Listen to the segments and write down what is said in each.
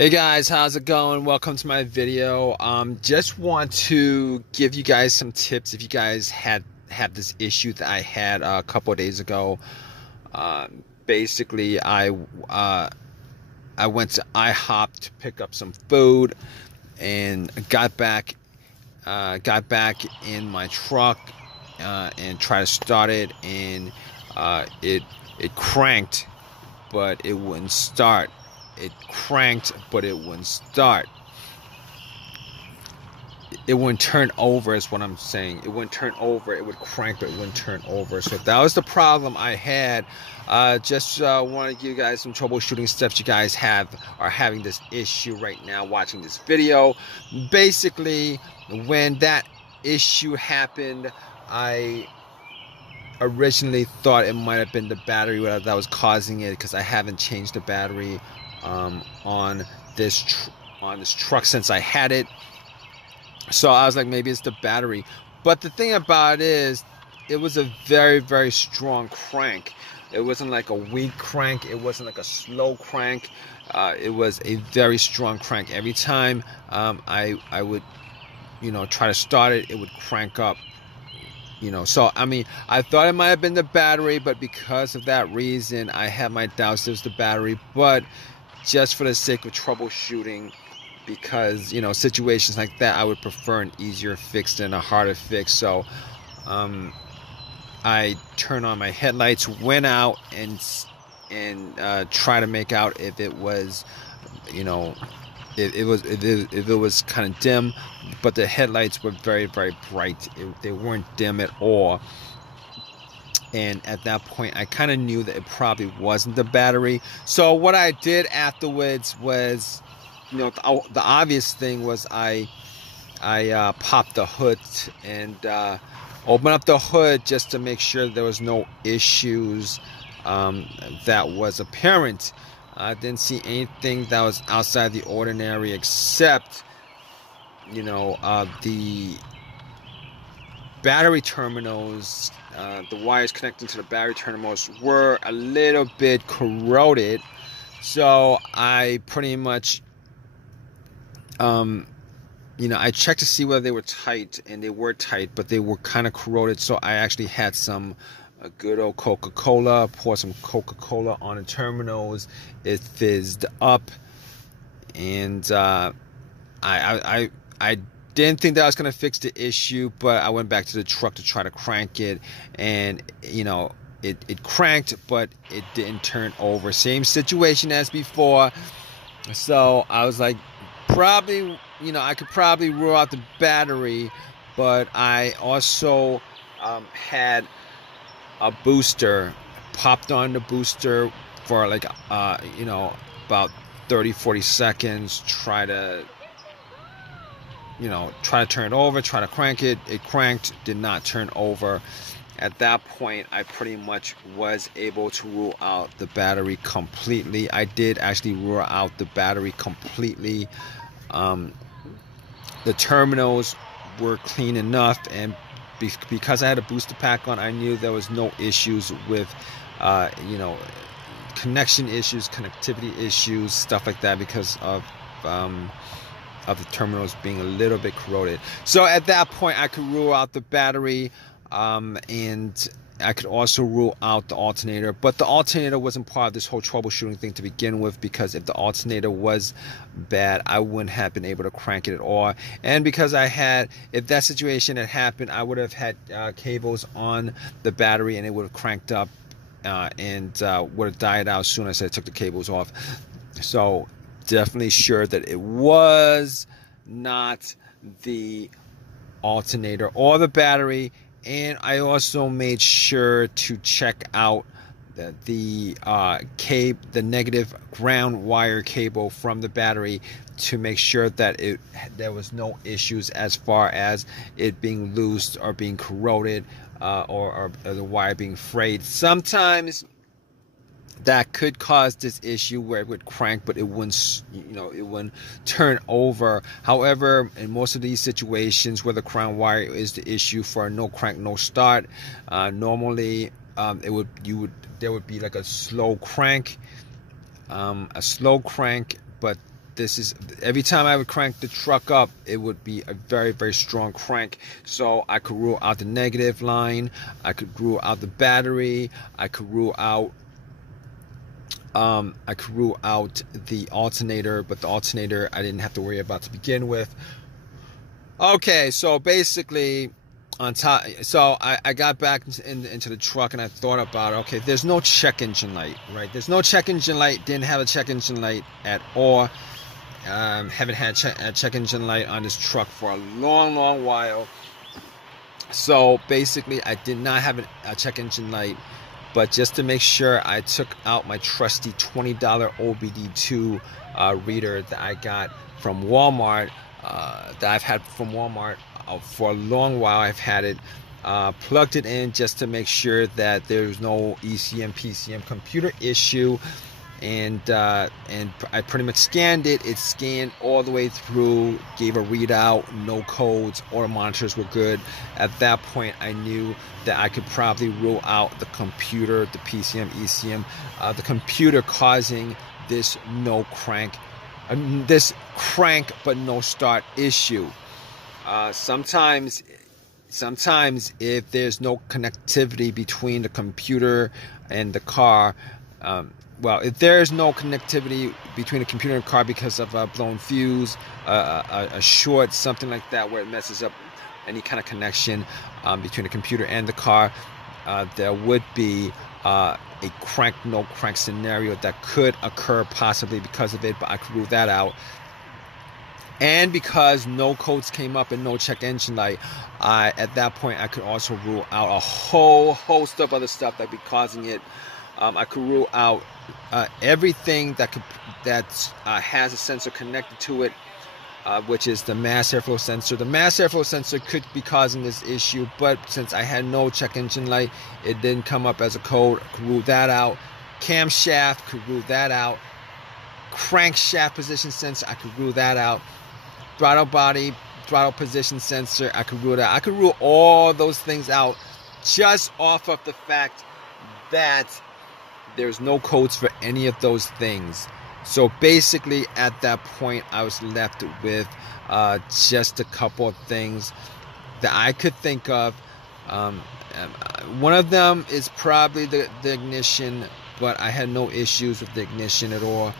Hey guys, how's it going? Welcome to my video. Just want to give you guys some tips if you guys had this issue that I had a couple of days ago. Basically, I went to IHOP to pick up some food and got back in my truck and tried to start it, and it cranked, but it wouldn't start. It cranked, but it wouldn't start. It wouldn't turn over is what I'm saying. It wouldn't turn over. It would crank, but it wouldn't turn over. So that was the problem I had. Just want to give you guys some troubleshooting steps you guys are having this issue right now watching this video. Basically, when that issue happened, I originally thought it might have been the battery that was causing it, because I haven't changed the battery on this truck since I had it. So I was like, maybe it's the battery. But the thing about it is, it was a very, very strong crank. It wasn't like a weak crank. It wasn't like a slow crank. It was a very strong crank. Every time I would, try to start it, it would crank up. So I mean, I thought it might have been the battery, but because of that reason, I had my doubts it was the battery. But just for the sake of troubleshooting, because situations like that, I would prefer an easier fix than a harder fix. So I turned on my headlights, went out and try to make out if it was, if it was kind of dim. But the headlights were very, very bright. They weren't dim at all. And at that point, I kind of knew that it probably wasn't the battery. So what I did afterwards was, the obvious thing was I popped the hood and opened up the hood just to make sure there was no issues that was apparent. I didn't see anything that was outside the ordinary, except the battery terminals, the wires connecting to the battery terminals were a little bit corroded. So I pretty much I checked to see whether they were tight, and they were tight, but they were kind of corroded. So I actually had some good old Coca-Cola, pour some Coca-Cola on the terminals. It fizzed up, and I didn't think that I was going to fix the issue, but I went back to the truck to try to crank it, and it cranked, but it didn't turn over. Same situation as before. So I was like, probably, I could probably rule out the battery, but I also had a booster, popped on the booster for like about 30-40 seconds, try to turn it over, try to crank it. It cranked, did not turn over. At that point, I pretty much was able to rule out the battery completely. I did actually rule out the battery completely. The terminals were clean enough, and because I had a booster pack on, I knew there was no issues with connection issues, connectivity issues, stuff like that, because of the terminals being a little bit corroded. So at that point, I could rule out the battery, and I could also rule out the alternator. But the alternator wasn't part of this whole troubleshooting thing to begin with, because if the alternator was bad, I wouldn't have been able to crank it at all. And because if that situation had happened, I would have had cables on the battery, and it would have cranked up and would have died out as soon as I took the cables off. So definitely sure that it was not the alternator or the battery. And I also made sure to check out the negative ground wire cable from the battery to make sure that there was no issues as far as it being loose or being corroded, or the wire being frayed. Sometimes that could cause this issue where it would crank, but it wouldn't turn over. However, in most of these situations where the ground wire is the issue for a no crank, no start, normally there would be like a slow crank, but this is, every time I would crank the truck up, it would be a very, very strong crank. So I could rule out the negative line, I could rule out the battery, I could rule out the alternator, but the alternator I didn't have to worry about to begin with. Okay, so basically, on top, so I got back into the truck and I thought about, okay, there's no check engine light, right? There's no check engine light. Didn't have a check engine light at all. Haven't had a check engine light on this truck for a long while. So basically, I did not have a check engine light. But just to make sure, I took out my trusty $20 OBD2 reader that I got from Walmart, that I've had from Walmart for a long while. I've had it, plugged it in just to make sure that there's no ECM, PCM computer issue. And I pretty much scanned it. It scanned all the way through, gave a readout, no codes, all the monitors were good. At that point, I knew that I could probably rule out the computer, the PCM, ECM, the computer causing this this crank but no start issue. Sometimes if there's no connectivity between the computer and the car, well, if there's no connectivity between the computer and the car because of a blown fuse, a short, something like that, where it messes up any kind of connection between the computer and the car, there would be a crank, no crank scenario that could occur possibly because of it, but I could rule that out. And because no codes came up and no check engine light, at that point I could also rule out a whole host of other stuff that would be causing it. I could rule out everything that has a sensor connected to it, which is the mass airflow sensor. The mass airflow sensor could be causing this issue, but since I had no check engine light, it didn't come up as a code. I could rule that out. Camshaft, could rule that out. Crankshaft position sensor, I could rule that out. Throttle body, throttle position sensor, I could rule that out. I could rule all those things out just off of the fact that there's no codes for any of those things. So basically at that point I was left with just a couple of things that I could think of. One of them is probably the ignition, but I had no issues with the ignition at all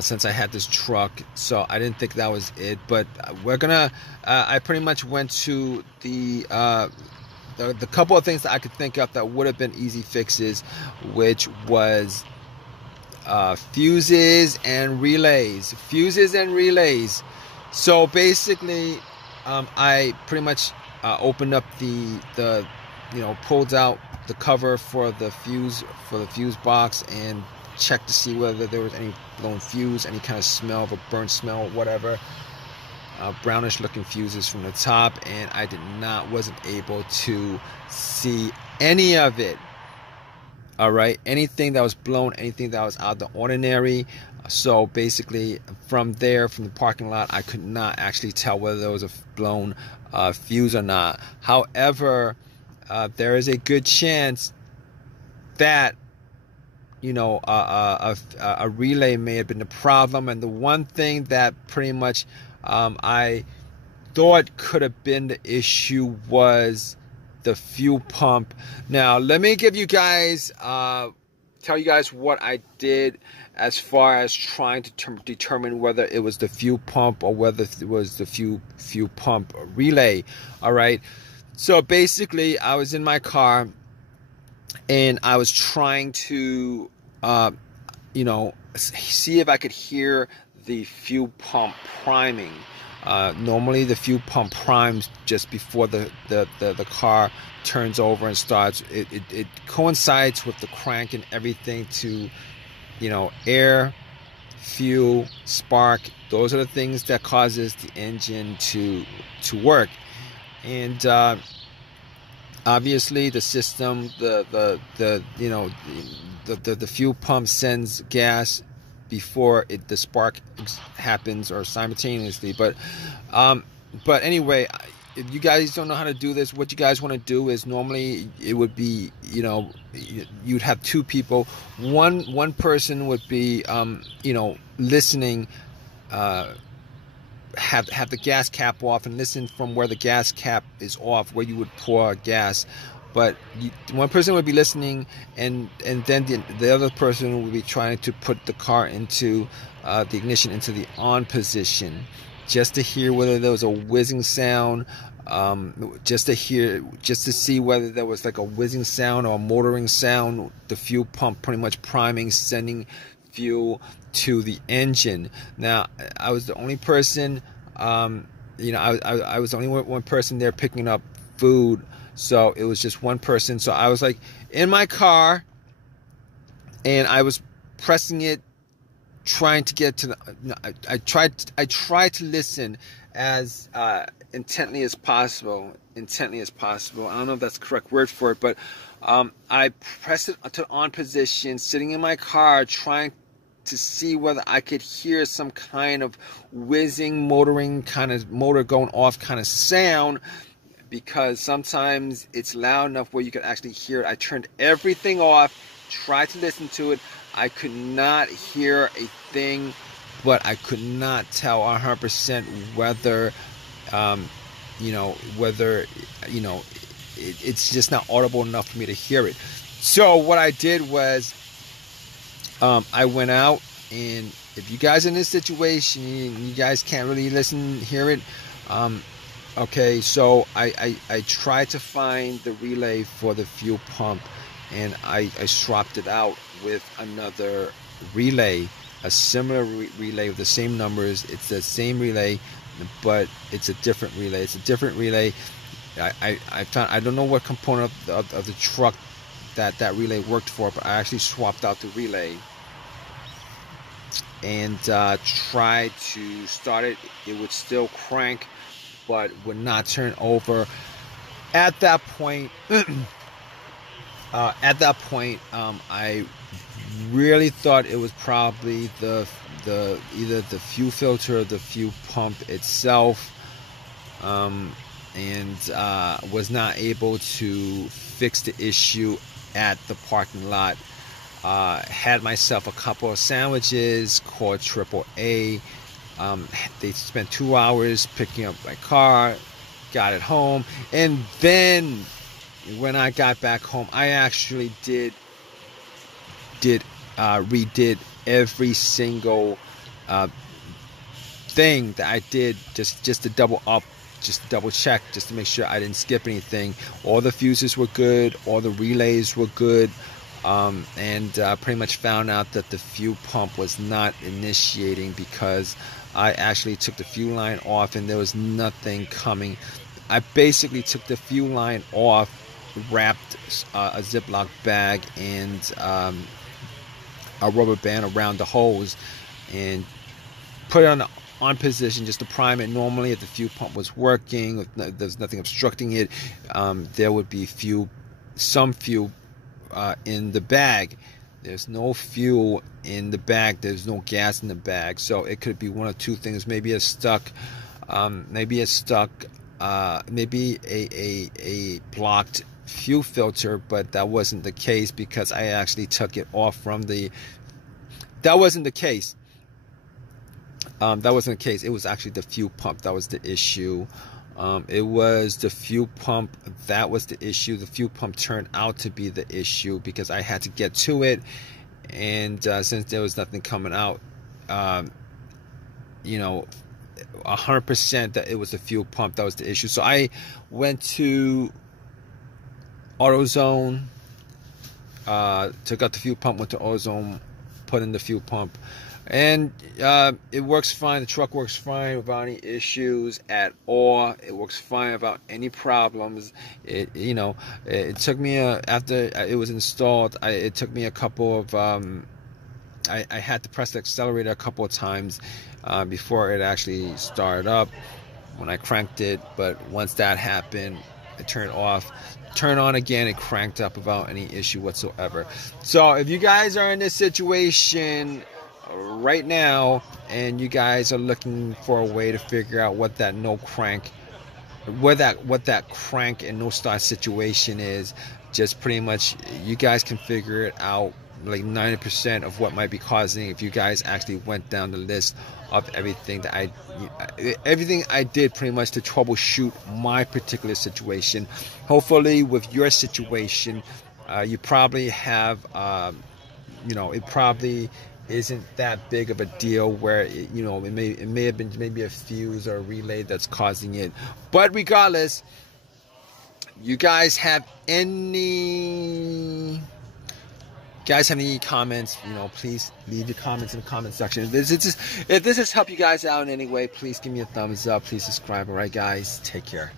since I had this truck, so I didn't think that was it. But we're gonna I pretty much went to the couple of things that I could think of that would have been easy fixes, which was fuses and relays. So basically, I pretty much opened up the pulled out the cover for the fuse box and checked to see whether there was any blown fuse, any kind of smell of a burnt smell, whatever. Brownish looking fuses from the top, and I wasn't able to see any of it. All right, anything that was blown, anything that was out of the ordinary. So basically from the parking lot, I could not actually tell whether there was a blown fuse or not. However, there is a good chance that a relay may have been the problem. And the one thing that pretty much I thought could have been the issue was the fuel pump. Now let me give you guys tell you guys what I did as far as trying to determine whether it was the fuel pump or whether it was the fuel pump relay. All right, so basically I was in my car and I was trying to see if I could hear the fuel pump priming. Normally the fuel pump primes just before the car turns over and starts. It coincides with the crank and everything to, air, fuel, spark. Those are the things that causes the engine to work. And obviously the system, the fuel pump sends gas before the spark happens or simultaneously. But anyway, if you guys don't know how to do this, what you guys want to do is normally it would be, you'd have two people. One person would be listening, have the gas cap off and listen from where the gas cap is off, where you would pour gas. But one person would be listening, and then the other person would be trying to put the car into the ignition into the on position, just to hear whether there was a whizzing sound, just to see whether there was like a whizzing sound or a motoring sound. The fuel pump pretty much priming, sending fuel to the engine. Now, I was the only person, I was the only one person there picking up food. So it was just one person. So I was like in my car, and I was pressing it, trying to get to the. I tried to listen as intently as possible. Intently as possible. I don't know if that's the correct word for it, but I pressed it to on position, sitting in my car, trying to see whether I could hear some kind of whizzing, motoring kind of motor going off kind of sound. Because sometimes it's loud enough where you can actually hear it. I turned everything off, tried to listen to it. I could not hear a thing, but I could not tell 100% whether, it's just not audible enough for me to hear it. So what I did was, I went out, and if you guys are in this situation, you guys can't really hear it. Okay, so I tried to find the relay for the fuel pump, and I swapped it out with another relay, a similar relay with the same numbers. It's the same relay, but it's a different relay. It's a different relay. I found, I don't know what component of the truck that relay worked for, but I actually swapped out the relay and tried to start it. It would still crank, but would not turn over. At that point, I really thought it was probably either the fuel filter or the fuel pump itself, and was not able to fix the issue at the parking lot. Had myself a couple of sandwiches, called AAA. They spent 2 hours picking up my car, got it home, and then when I got back home, I actually redid every single thing that I did, just to double check, just to make sure I didn't skip anything. All the fuses were good, all the relays were good. And pretty much found out that the fuel pump was not initiating because I actually took the fuel line off and there was nothing coming. I basically took the fuel line off, wrapped a Ziploc bag and a rubber band around the hose, and put it on position just to prime it. Normally, if the fuel pump was working, there's nothing obstructing it, there would be some fuel in the bag. There's no fuel in the bag. There's no gas in the bag. So it could be one of two things. Maybe a blocked fuel filter, but that wasn't the case because I actually took it off from the. That wasn't the case. It was actually the fuel pump that was the issue. It was the fuel pump that was the issue. The fuel pump turned out to be the issue because I had to get to it, and since there was nothing coming out, 100% that it was the fuel pump that was the issue. So I went to AutoZone, took out the fuel pump, went to AutoZone, put in the fuel pump. And it works fine. The truck works fine without any issues at all. It works fine without any problems. It took me after it was installed. It took me a couple of. I had to press the accelerator a couple of times before it actually started up when I cranked it. But once that happened, it turned off. Turned on again, it cranked up without any issue whatsoever. So if you guys are in this situation right now and you guys are looking for a way to figure out what that crank and no start situation is, just pretty much you guys can figure it out, like 90% of what might be causing, if you guys actually went down the list of everything that I did pretty much to troubleshoot my particular situation. Hopefully with your situation, you probably have it probably isn't that big of a deal where it may have been maybe a fuse or a relay that's causing it. But regardless, you guys have any comments, please leave your comments in the comment section. If this has helped you guys out in any way, please give me a thumbs up. Please subscribe. All right, guys, take care.